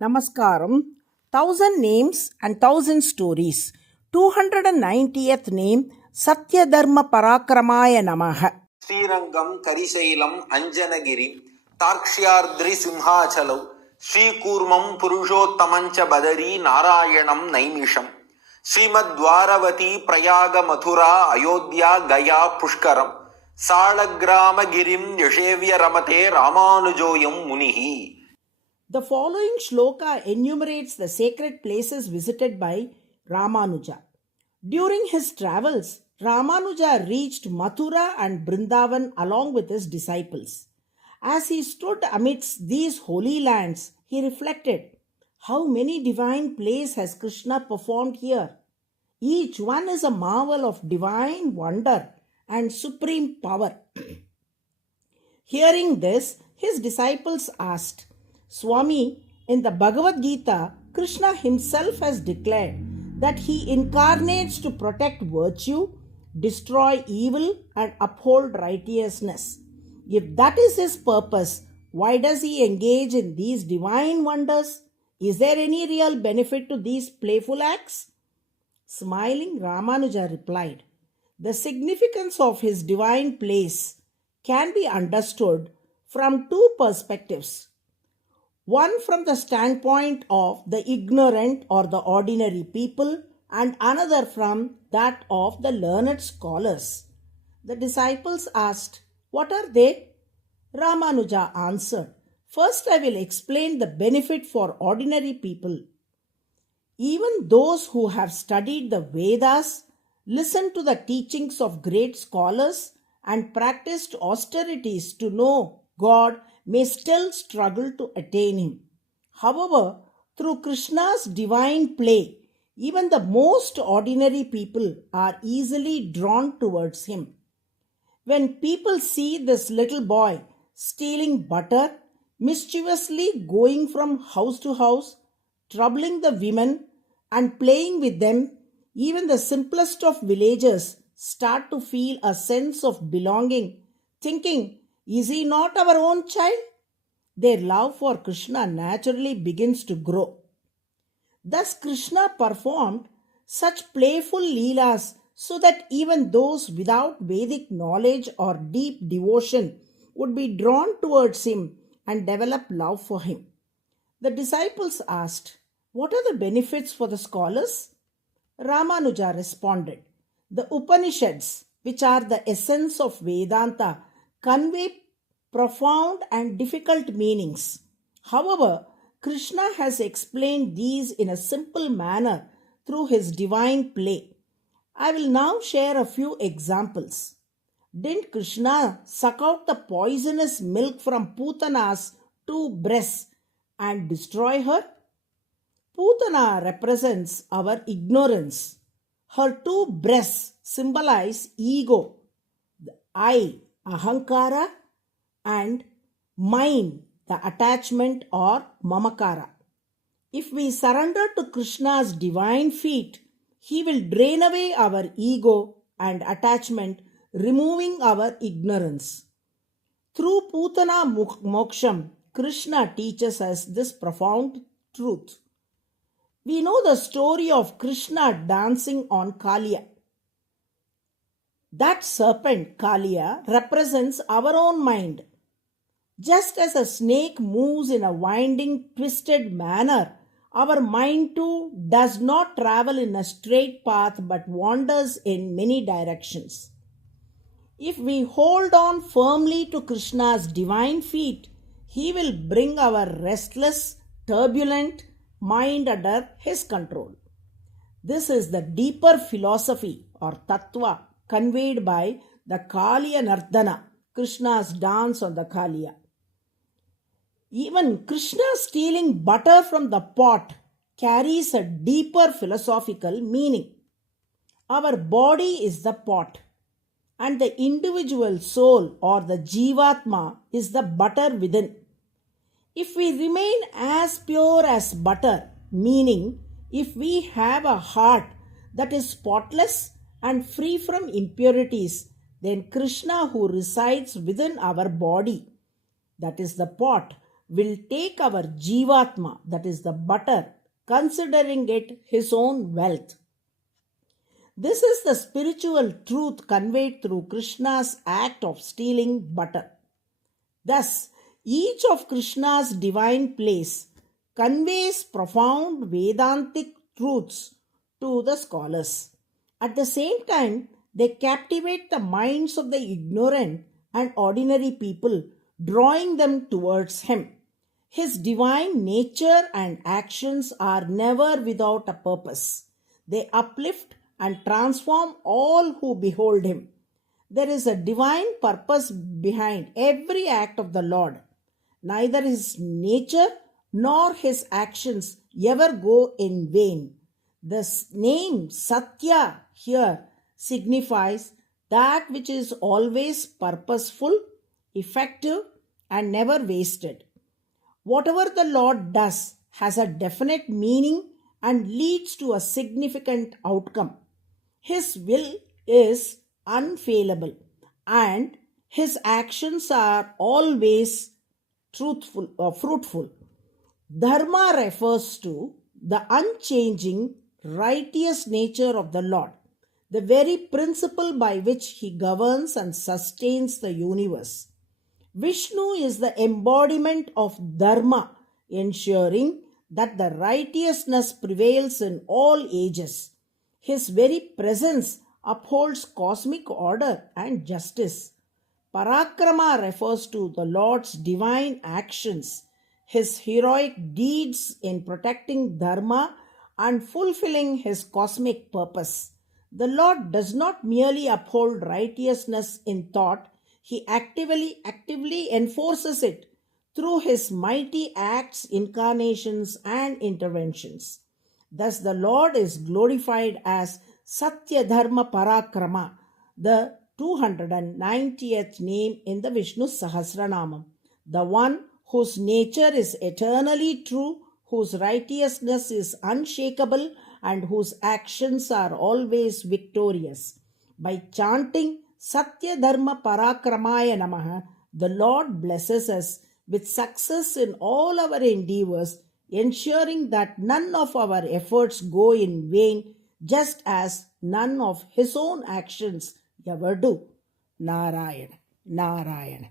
Namaskaram. 1000 names and 1000 stories. 290th name Satya Dharma Parakramaya Namaha. Srirangam Karisailam Anjanagiri Tarkshyardri Simhachalau Sri Kurmam Purushottamancha Badari Narayanam Naimisham Srimad Dwaravati Prayaga Mathura Ayodhya Gaya Pushkaram Salagrama Girim Yashevya Ramate Ramanujoyam Munihi. The following shloka enumerates the sacred places visited by Ramanuja. During his travels, Ramanuja reached Mathura and Brindavan along with his disciples. As he stood amidst these holy lands, he reflected, how many divine plays has Krishna performed here? Each one is a marvel of divine wonder and supreme power. Hearing this, his disciples asked, Swami, in the Bhagavad Gita, Krishna himself has declared that he incarnates to protect virtue, destroy evil, and uphold righteousness. If that is his purpose, why does he engage in these divine wonders? Is there any real benefit to these playful acts? Smiling, Ramanuja replied, the significance of his divine plays can be understood from two perspectives. One from the standpoint of the ignorant or the ordinary people, and another from that of the learned scholars. The disciples asked, what are they? Ramanuja answered, first I will explain the benefit for ordinary people. Even those who have studied the Vedas, listened to the teachings of great scholars, and practiced austerities to know God may still struggle to attain him. However, through Krishna's divine play, even the most ordinary people are easily drawn towards him. When people see this little boy stealing butter, mischievously going from house to house, troubling the women, and playing with them, even the simplest of villagers start to feel a sense of belonging, thinking, is he not our own child? Their love for Krishna naturally begins to grow. Thus, Krishna performed such playful leelas so that even those without Vedic knowledge or deep devotion would be drawn towards him and develop love for him. The disciples asked, what are the benefits for the scholars? Ramanuja responded, the Upanishads, which are the essence of Vedanta, convey profound and difficult meanings. However, Krishna has explained these in a simple manner through his divine play. I will now share a few examples. Didn't Krishna suck out the poisonous milk from Putana's two breasts and destroy her? Putana represents our ignorance. Her two breasts symbolize ego, the I, ahankara, and mine, the attachment or mamakara. If we surrender to Krishna's divine feet, he will drain away our ego and attachment, removing our ignorance. Through Putana Moksham, Krishna teaches us this profound truth. We know the story of Krishna dancing on Kaliya. That serpent, Kaliya, represents our own mind. Just as a snake moves in a winding, twisted manner, our mind too does not travel in a straight path but wanders in many directions. If we hold on firmly to Krishna's divine feet, he will bring our restless, turbulent mind under his control. This is the deeper philosophy or tattva conveyed by the Kaliya Nardana, Krishna's dance on the Kaliya. Even Krishna stealing butter from the pot carries a deeper philosophical meaning. Our body is the pot, and the individual soul or the Jivatma is the butter within. If we remain as pure as butter, meaning if we have a heart that is spotless and free from impurities, then Krishna who resides within our body, that is the pot, will take our Jivatma, that is the butter, considering it his own wealth. This is the spiritual truth conveyed through Krishna's act of stealing butter. Thus, each of Krishna's divine plays conveys profound Vedantic truths to the scholars. At the same time, they captivate the minds of the ignorant and ordinary people, drawing them towards him. His divine nature and actions are never without a purpose. They uplift and transform all who behold him. There is a divine purpose behind every act of the Lord. Neither his nature nor his actions ever go in vain. The name Satya here signifies that which is always purposeful, effective, and never wasted. Whatever the Lord does has a definite meaning and leads to a significant outcome. His will is unfallible and his actions are always fruitful. Dharma refers to the unchanging, righteous nature of the Lord, the very principle by which he governs and sustains the universe. Vishnu is the embodiment of Dharma, ensuring that the righteousness prevails in all ages. His very presence upholds cosmic order and justice. Parakrama refers to the Lord's divine actions, his heroic deeds in protecting Dharma and fulfilling his cosmic purpose. The Lord does not merely uphold righteousness in thought, he actively enforces it through his mighty acts, incarnations, and interventions. Thus, the Lord is glorified as Satya Dharma Parakrama, the 290th name in the Vishnu Sahasranamam, the one whose nature is eternally true, whose righteousness is unshakable, and whose actions are always victorious. By chanting Satya Dharma Parakramaya Namaha, the Lord blesses us with success in all our endeavors, ensuring that none of our efforts go in vain, just as none of his own actions ever do. Narayana, Narayana.